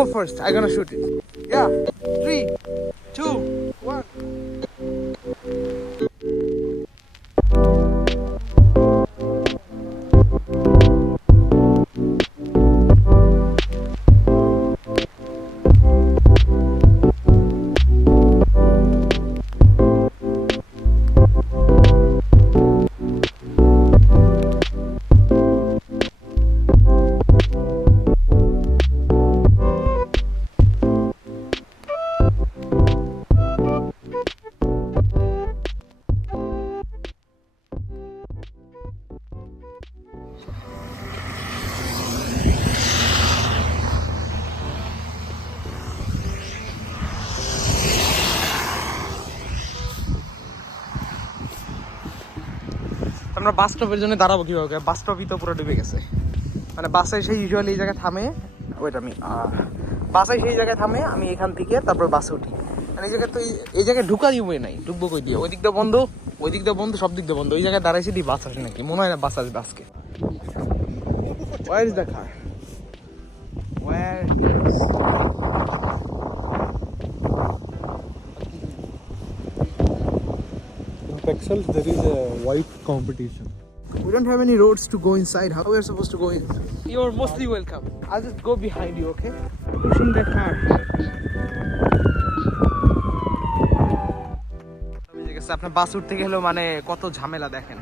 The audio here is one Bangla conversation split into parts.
go first. I'm gonna shoot it. Yeah. 3, 2, 1. আমরা বাস স্টপের জন্য দাঁড়াবো কিভাবে? বাস স্টপই তো পুরো ডুবে গেছে। মানে বাসে সেই ইউজুয়ালি এই জায়গায় থামে, ওইটা আমি বাসে সেই জায়গায় থামে, আমি এখান থেকে তারপর বাসে উঠি। মানে এই জায়গায় তো এই জায়গায় ঢুকা দিবই নাই, ঢুকবো কই দিয়ে? ওই দিক দিয়ে বন্ধ, ওই দিক দিয়ে বন্ধ, সব দিক দিয়ে বন্ধ। ওই জায়গায় দাঁড়াইছি দি বাস আসে নাকি? মনে হয় না বাস আসবে আজকে। Where is the car? Where is... In Pexels, there is a white competition. We don't have any roads to go inside. How we are supposed to go in? You're mostly welcome. I'll just go behind you, okay? Pushing the car. আপনার বাস উঠতে গেলেও মানে কত ঝামেলা দেখেন।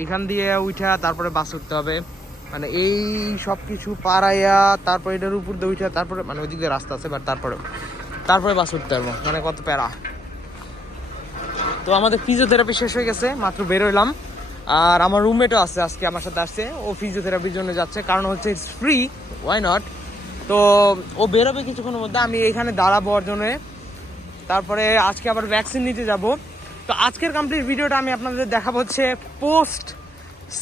এইখান দিয়ে উঠা তারপরে বাস উঠতে হবে, মানে এই সব কিছু পাড়াইয়া তারপরে এটার উপর দিয়ে উঠা তারপরে মানে ওইদিক দিয়ে রাস্তা আছে, বাট তারপরে বাস উঠতে পারবো, মানে কত প্যারা। তো আমাদের ফিজিওথেরাপি শেষ হয়ে গেছে, মাত্র বেরোলাম। আর আমার রুমমেটও আছে, আজকে আমার সাথে আসছে, ও ফিজিওথেরাপির জন্য যাচ্ছে, কারণ হচ্ছে ইটস ফ্রি, ওয়াই নট। তো ও বেরোবে কিছুক্ষণের মধ্যে, আমি এখানে দাঁড়াবো ওর জন্য। তারপরে আজকে আবার ভ্যাকসিন নিতে যাব। তো আজকের কমপ্লিট ভিডিওটা আমি আপনাদের দেখাবো হচ্ছে পোস্ট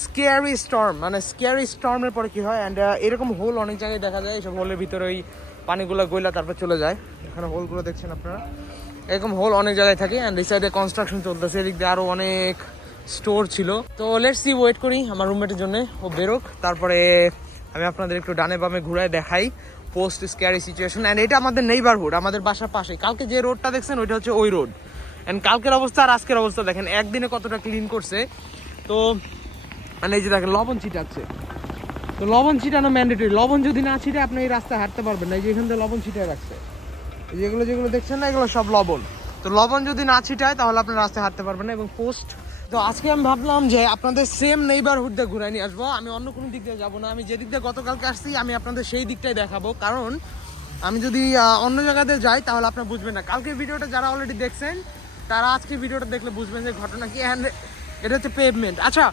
স্কেয়ারি স্টর্ম, মানে স্কেয়ারি স্টর্মের পরে কি হয়। অ্যান্ড এরকম হোল অনেক জায়গায় দেখা যায়, এইসব হোলের ভিতরে ওই পানিগুলো গইলা তারপর চলে যায়। এখানে হোলগুলো দেখছেন আপনারা, এরকম হোল অনেক জায়গায় থাকে। অ্যান্ড এই সাইডে কনস্ট্রাকশন চলতেছে, এদিক দিয়ে আরও অনেক স্টোর ছিল। তো লেটস সি, ওয়েট করি আমার রুমমেটের জন্য, ও বেরোক, তারপরে আমি আপনাদের একটু ডানে বামে ঘুরায় দেখাই পোস্ট স্ক্যারি সিচুয়েশন। অ্যান্ড এটা আমাদের নেইবারহুড, আমাদের বাসার পাশে। কালকে যে রোডটা দেখছেন ওইটা হচ্ছে ওই রোড। অ্যান্ড কালকের অবস্থা আর আজকের অবস্থা দেখেন, একদিনে কতটা ক্লিন করছে। তো মানে এই যে দেখেন লবণ ছিটাচ্ছে, তো লবণ ছিটানো ম্যান্ডেটরি। লবণ যদি না ছিটে আপনি এই রাস্তায় হাঁটতে পারবেন না। এই যে এখান থেকে লবণ ছিটায় রাখছে, যেগুলো দেখছেন না, এগুলো সব লবণ। তো লবণ যদি না ছিটায় তাহলে আপনার রাস্তায় হাঁটতে পারবেন না। এবং পোস্ট, তো আজকে আমি ভাবলাম যে আপনাদের সেম নেইবারহুড দিয়ে ঘুরাই নিয়ে আসবো। আমি অন্য কোনো দিক দিয়ে যাবো না, আমি যে দিক দিয়ে গতকালকে আসছি আমি আপনাদের সেই দিকটাই দেখাবো। কারণ আমি যদি অন্য জায়গাতে যাই তাহলে আপনারা বুঝবেন না। কালকে ভিডিওটা যারা অলরেডি দেখছেন তারা আজকে ভিডিওটা দেখলে বুঝবেন যে ঘটনা কি। অ্যান্ড এটা হচ্ছে পেভমেন্ট। আচ্ছা,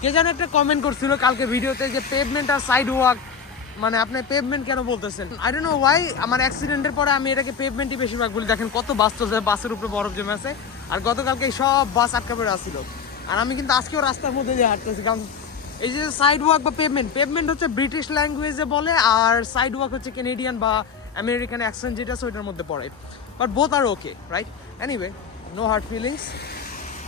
কে যেন একটা কমেন্ট করছিল কালকে ভিডিওতে যে পেভমেন্ট আর সাইড ওয়াক, মানে আপনি পেভমেন্ট কেন বলতেছেন? I don't know Y. আমার অ্যাক্সিডেন্টের পরে আমি এটাকে পেভমেন্টই বেশিরভাগ বলি। দেখেন কত বাস চলছে, বাসের উপরে বরফ জমে আছে। আর গতকালকে সব বাস আটকা পড়ে আসছিল। আর আমি কিন্তু আজকেও রাস্তার মধ্যে দিয়ে হাঁটতেছি। কারণ এই যে সাইড ওয়াক বা পেভমেন্ট হচ্ছে ব্রিটিশ ল্যাঙ্গুয়েজে বলে, আর সাইড ওয়াক হচ্ছে কেনেডিয়ান বা আমেরিকান অ্যাকসেন্ট যেটা আছে ওইটার মধ্যে পড়ে। But both are okay, right? Anyway, no hard feelings.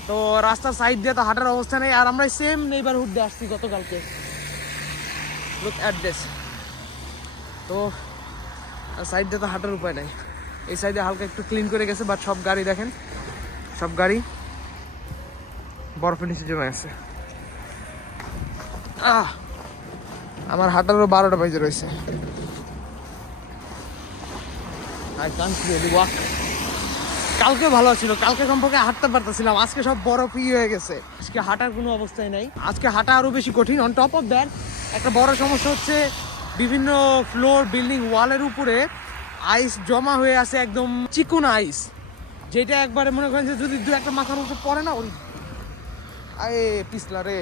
তো রাস্তার সাইড দিয়ে তো হাঁটার অবস্থা নেই। আর আমরা সেম নেইবারহুড দিয়ে আসছি গতকালকে। Look at this. তো সাইড দিয়ে তো হাঁটার উপায় নাই। এই সাইডে হালকা একটু ক্লিন করে গেছে, বাট সব গাড়ি দেখেন, সব গাড়ি বরফের নিচে জমে আছে। আমার হাঁটারও 12টা বাজে রয়েছে। I can't really walk. কালকে ভালো ছিল, কালকে কমপক্ষে হাঁটতে পারতেছিলাম। আজকে সব বরফই হয়ে গেছে, আজকে হাঁটার কোনো অবস্থায় নাই। আজকে হাঁটা আরো বেশি কঠিন। অন টপ অফ দ্যাট একটা বড় সমস্যা হচ্ছে বিভিন্ন ফ্লোর বিল্ডিং ওয়ালের উপরে আইস জমা হয়ে আছে, একদম চিকন আইস, যেটা একবারে মনে করেন যে যদি দু একটা মাথার উপর পড়ে না, ওই আয়ে পিছলা রে।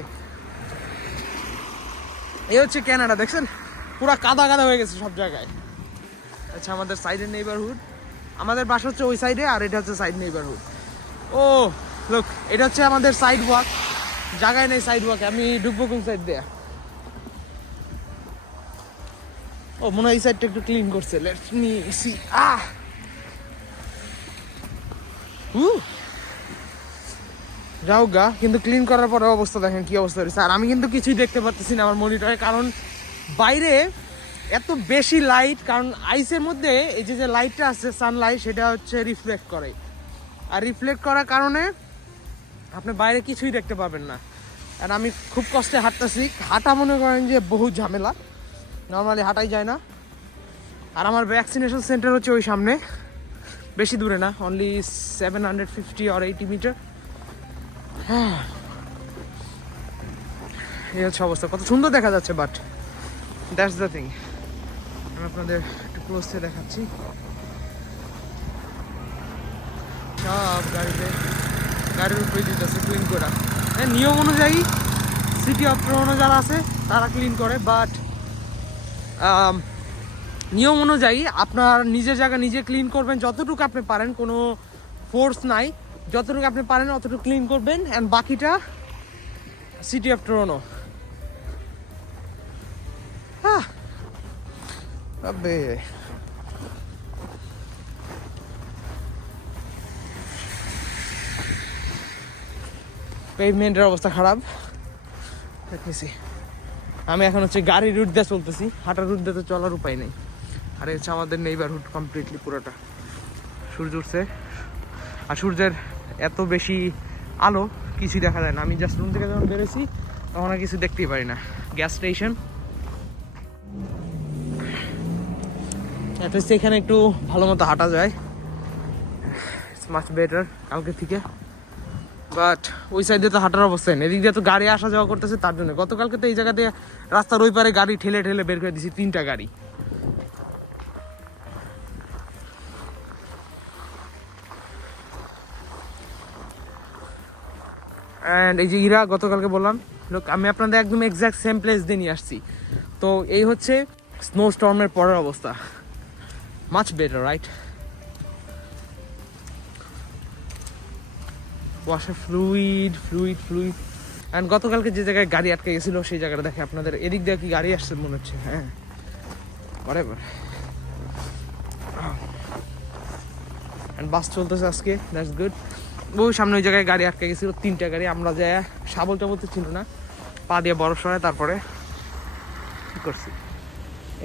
এই হচ্ছে কানাডা, দেখছেন পুরা কাদা কাদা হয়ে গেছে সব জায়গায়। আচ্ছা, আমাদের সাইডের নেইবারহুড, আমাদের বাসা হচ্ছে ওই সাইডে, আর এটা হচ্ছে সাইড নেইবারহুড। ও লোক, এটা হচ্ছে আমাদের সাইড ওয়াক। জায়গায় নেই সাইড ওয়াকে, আমি ঢুকবো কোন সাইড দিয়ে? ও মনে হয় এই সাইডটা একটু ক্লিন করছে। Let's me see. যাও গা, কিন্তু ক্লিন করার পরে অবস্থা দেখেন কি অবস্থা হয়েছে। আর আমি কিন্তু কিছুই দেখতে পাচ্ছি না আমার মনিটরে, কারণ বাইরে এত বেশি লাইট, কারণ আইসের মধ্যে এই যে লাইটটা আছে সানলাইট, সেটা হচ্ছে রিফ্লেক্ট করে, আর রিফ্লেক্ট করার কারণে আপনি বাইরে কিছুই দেখতে পাবেন না। আর আমি খুব কষ্টে হাঁটতেছি, হাঁটা মনে করেন যে বহু ঝামেলা, নর্মালি হাঁটাই যায় না। আর আমার ভ্যাকসিনেশন সেন্টার হচ্ছে ওই সামনে, বেশি দূরে না, অনলি 750 or 80 মিটার। হ্যাঁ, এই হচ্ছে অবস্থা। কত সুন্দর দেখা যাচ্ছে, বাট দ্যাটস দ্য থিং। আমি আপনাদের একটু ক্লোজ থেকে দেখাচ্ছি। সব গাড়ির উপরে দিতেছে ক্লিন করা। নিয়ম অনুযায়ী সিটি অফ টরন্টো যারা আছে তারা ক্লিন করে, বাট নিয়ম অনুযায়ী আপনার নিজের জায়গা নিজে ক্লিন করবেন যতটুকু আপনি পারেন, কোনো ফোর্স নাই, যতটুকু আপনি পারেন অতটুকু ক্লিন করবেন, অ্যান্ড বাকিটা সিটি অফ টরন্টো। আবে পেভমেন্টের অবস্থা খারাপ দেখতেছি। আমি এখন হচ্ছে গাড়ির রুট দিয়ে চলতেছি, হাঁটার রুট দিয়ে তো চলার উপায় নেই। আর হচ্ছে আমাদের নেইবারহুড কমপ্লিটলি পুরোটা সূর্য উঠছে, আর সূর্যের এত বেশি আলো কিছুই দেখা যায় না। আমি জাস্ট রুম থেকে যখন বেরোছি তখন আর কিছু দেখতেই পারি না। গ্যাস স্টেশন, অ্যাটলিস্ট এখানে একটু ভালো মতো হাঁটা যায়, ইটস মাচ বেটার কালকে থেকে। বাট ওই সাইডে তো হাঁটার অবস্থায় নেই, এদিক দিয়ে তো গাড়ি আসা যাওয়া করতেছে, তার জন্য গতকালকে তো এই জায়গাতে রাস্তার ওই পারে গাড়ি ঠেলে ঠেলে বের করে দিয়েছি, 3টা গাড়ি। অ্যান্ড এই যে ইরা গতকালকে বললাম, লোক আমি আপনাদের একদম এক্স্যাক্ট সেম প্লেস দিয়ে নিয়ে আসছি। তো এই হচ্ছে স্নো স্টর্মের পরের অবস্থা, much better, right? Washer fluid. And গতকালকে যে জায়গায় গাড়ি আটকে গেছিলো সেই জায়গাটা দেখে আপনাদের, এদিক দিয়ে কি গাড়ি আসছে মনে হচ্ছে। হ্যাঁ, whatever. অ্যান্ড বাস চলতেছে আজকে, দ্যাটস গুড। ওই সামনে ওই জায়গায় গাড়ি আটকে গেছিলো, 3টা গাড়ি। আমরা যাই সাবল টাবল তো ছিল না, পা দিয়ে বরফ সরায় তারপরে কি করছি।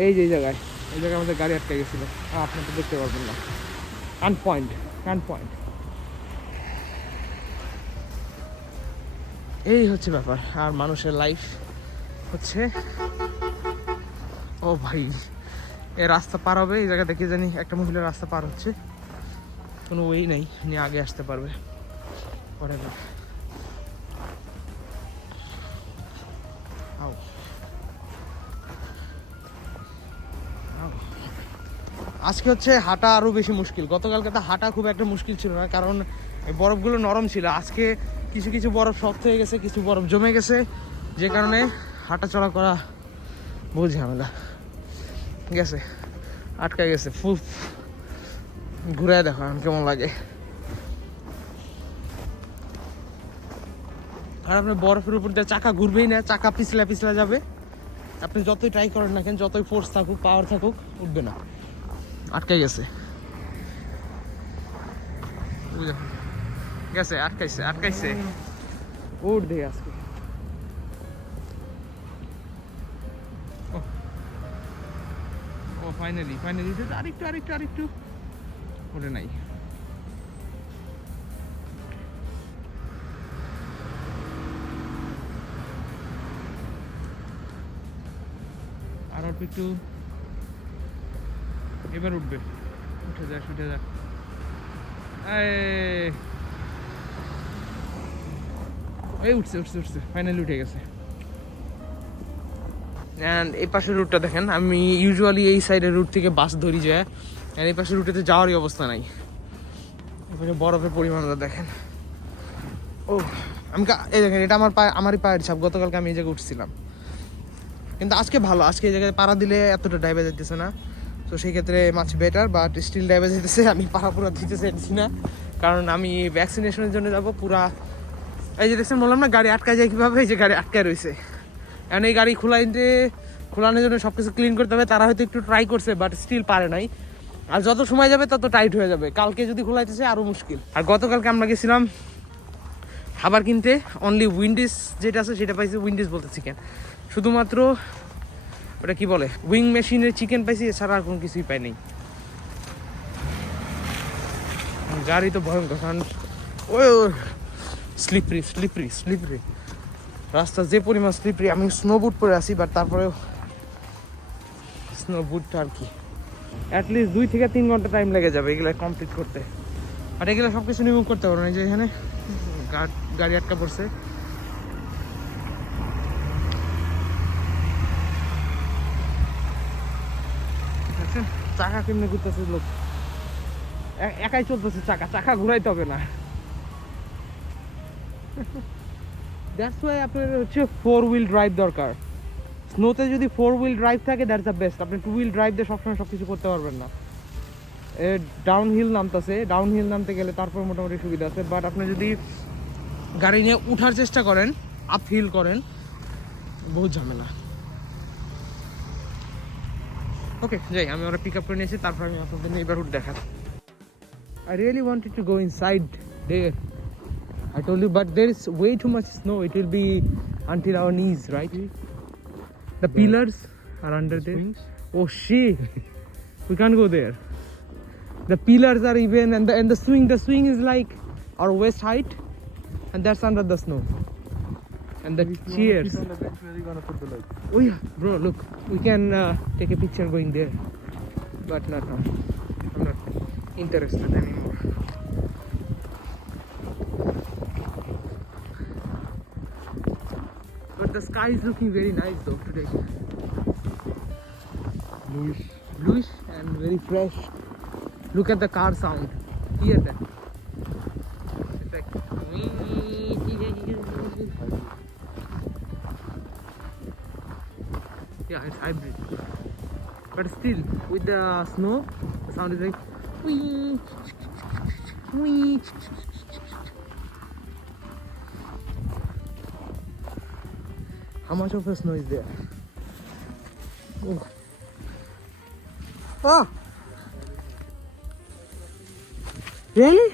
এই যে এই জায়গায় আমাদের গাড়ি আটকে গেছিলো, আপনি তো দেখতে পারবেন না। কান পয়েন্ট। এই হচ্ছে ব্যাপার। আর মানুষের লাইফ হচ্ছে, ও ভাই এ রাস্তা পার হবে, এই জায়গা দেখে জানি একটা মহিলা রাস্তা পার হচ্ছে, কোনো ওয়েই নেই নিয়ে আগে আসতে পারবে। আজকে হচ্ছে হাঁটা আরো বেশি মুশকিল। গতকালকে তো হাঁটা খুব একটা মুশকিল ছিল না, কারণ বরফগুলো নরম ছিল। আজকে কিছু কিছু বরফ শক্ত হয়ে গেছে, কিছু বরফ জমে গেছে, যে কারণে হাঁটা চলা করা বহু ঝামেলা গেছে, আটকায় গেছে। ফুল ঘুরায় দেখো এখন কেমন লাগে। আর আপনার বরফের উপর দিয়ে চাকা ঘুরবেই না, চাকা পিছলা যাবে। আপনি যতই ট্রাই করেন না কেন, যতই ফোর্স থাকুক, পাওয়ার থাকুক, উঠবে না, আটকাই গেছে। আটকাইছে উঠ দেখে আজকে। ও ফাইনালি আরেকটু ওঠে নাই। আর একটু, এবার উঠবে, উঠে যাক। এই উঠছে, ফাইনালি উঠে গেছে। অ্যান্ড এই পাশের রুটটা দেখেন, আমি ইউজুয়ালি এই সাইডের রুট থেকে বাস ধরি যায়, অ্যান্ড এই পাশের রুটেতে যাওয়ারই অবস্থা নাই। এখানে বরফের পরিমাণটা দেখেন। ও আমি এই দেখেন, এটা আমারই পায়ের ছাপ। গতকালকে আমি এই জায়গায় উঠছিলাম, কিন্তু আজকে ভালো, আজকে এই জায়গায় পাড়া দিলে এতটা ডাইভে যেতেছে না, তো সেই ক্ষেত্রে মাছ বেটার। বাট স্টিল ডাইভে যেতেছে, আমি পাড়া পুরা দিতে চাইছি না, কারণ আমি ভ্যাকসিনেশনের জন্য যাবো। পুরা এই যে দেখছেন, বললাম না গাড়ি আটকায় যায় কীভাবে, এই যে গাড়ি আটকায় রয়েছে। এখন এই গাড়ি খোলানোর জন্য সব কিছু ক্লিন করতে হবে। তারা হয়তো একটু ট্রাই করছে, বাট স্টিল পারে নাই। আর যত সময় যাবে তত টাইট হয়ে যাবে, কালকে যদি খোলাইতেছে আরও মুশকিল। আর গতকালকে আমরা গেছিলাম খাবার কিনতে, অনলি উইন্ডিজ যেটা আছে সেটা পাইছি। উইন্ডিজ বলতেছি কেন, শুধুমাত্র ওটা কি বলে উইং মেশিনের চিকেন পাইছি, এছাড়া আর কোনো কিছুই পাই নাই। গাড়ি তো ভয়ঙ্কর, কারণ ও স্লিপারি স্লিপারি স্লিপারি রাস্তা যে পরিমাণ স্লিপারি। আমি স্নো বুট পরে আছি, বাট তারপরেও স্নো বুটটা আর কি অ্যাটলিস্ট 2 থেকে 3 ঘন্টা টাইম লেগে যাবে এগুলো কমপ্লিট করতে। আর এগুলো সব কিছু রিমুভ করতে পারবো না, যে এখানে গাড়ি আটকা পড়ছে। চাকা কেমনে ঘুরতেছে লোক, একাই চলতেছে চাকা, চাকা ঘুরাইতে হবে না। দ্যাটস ওয়াই আপনার হচ্ছে 4 হুইল ড্রাইভ দরকার। স্নোতে যদি 4 হুইল ড্রাইভ থাকে দ্যাটস দ্য বেস্ট। আপনি 2 হুইল ড্রাইভ দিয়ে সবসময় সব কিছু করতে পারবেন না। ডাউন হিল নামতেছে, ডাউন হিল নামতে গেলে তারপর মোটামুটি সুবিধা আছে, বাট আপনি যদি গাড়ি নিয়ে উঠার চেষ্টা করেন, আপ হিল করেন, বহুত ঝামেলা। ওকে যাই, আমি ওরা পিক আপ করে নিয়েছি, তারপর আমি আপনাদের নেইবারহুড দেখাই। I really wanted to go inside there. I told you, but there is way too much snow. It will be until our knees, right? The pillars are under there. Swings? Oh shit! We can't go there. The pillars are even, and the swing is like our waist height, and that's under the snow. And the chairs. Sit on the bench, where are you gonna put the legs? Oh yeah, bro, look, we can take a picture going there, but not now. I'm not interested anymore. But the sky is looking very nice though today. Bluish and very fresh. Look at the car sound. Hear that? It's like yeah, it's hybrid. But still, with the snow, the sound is like how much of the snow is there? Oh. Oh. Really?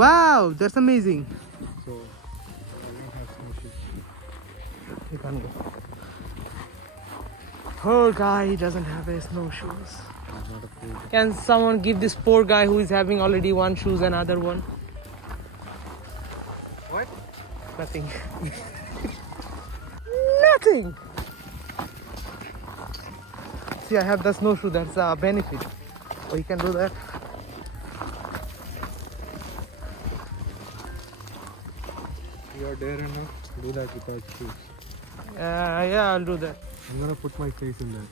Wow, that's amazing. So, I don't have snowshoes. You can't go. Poor guy, he doesn't have his snowshoes. I'm not afraid. Can someone give this poor guy who is having already one shoes another one? What? Nothing. Nothing. See, I have the snowshoe. That's a benefit. Oh, you can do that. You are dare enough to do that without shoes. Yeah, I'll do that. I'm gonna put my face in there.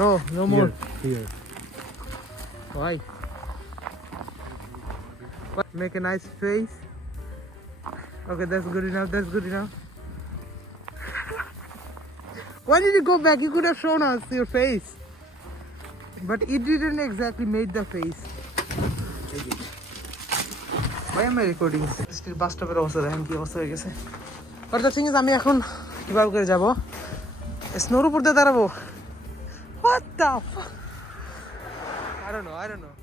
No, no more. Here. Why? What? Make a nice face. Okay, that's good enough. That's good enough. Why did you go back? You could have shown us your face. But it didn't exactly make the face. Why am I recording? Still bus stop এর অবস্থা দেখেন কি অবস্থা হয়ে গেছে। But the thing is, আমি এখন কিভাবে করে যাব? স্নোর উপর দিয়ে দাঁড়াবো? What the fuck? I don't know.